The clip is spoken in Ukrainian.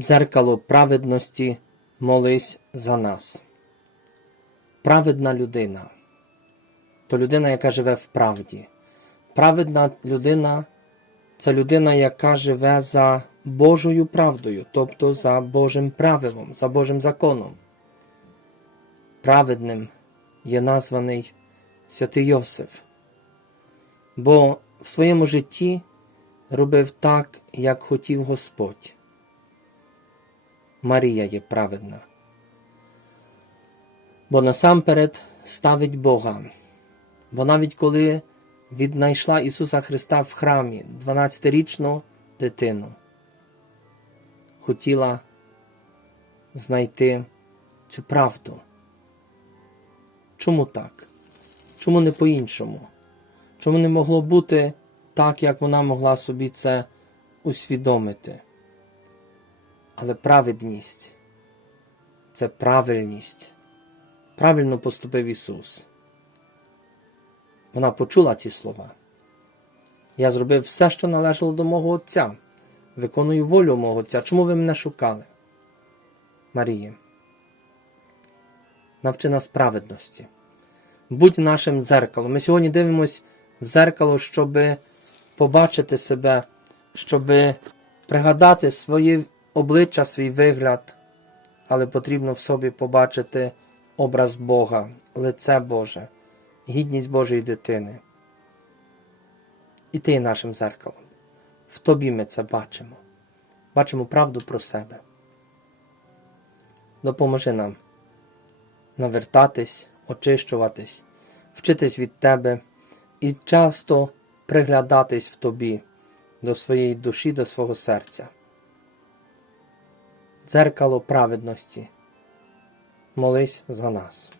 Дзеркало праведності, молись за нас. Праведна людина то людина, яка живе в правді. Праведна людина це людина, яка живе за Божою правдою, тобто за Божим правилом, за Божим законом. Праведним є названий святий Йосиф, бо в своєму житті робив так, як хотів Господь. Марія є праведна, бо насамперед ставить Бога. Бо навіть коли віднайшла Ісуса Христа в храмі 12-річну дитину, хотіла знайти цю правду. Чому так? Чому не по-іншому? Чому не могло бути так, як вона могла собі це усвідомити? Але праведність це правильність. Правильно поступив Ісус. Вона почула ці слова. Я зробив все, що належало до мого Отця. Виконую волю мого Отця. Чому ви мене шукали? Марії. Навчи нас праведності. Будь нашим дзеркалом. Ми сьогодні дивимось в дзеркало, щоб побачити себе, щоб пригадати своє обличчя, свій вигляд, але потрібно в собі побачити образ Бога, лице Боже гідність Божої дитини. І ти є нашим зеркалом. В тобі ми це бачимо. Бачимо правду про себе. Допоможи нам навертатись, очищуватись, вчитись від тебе і часто приглядатись в тобі до своєї душі, до свого серця. Дзеркало праведності. Молись за нас.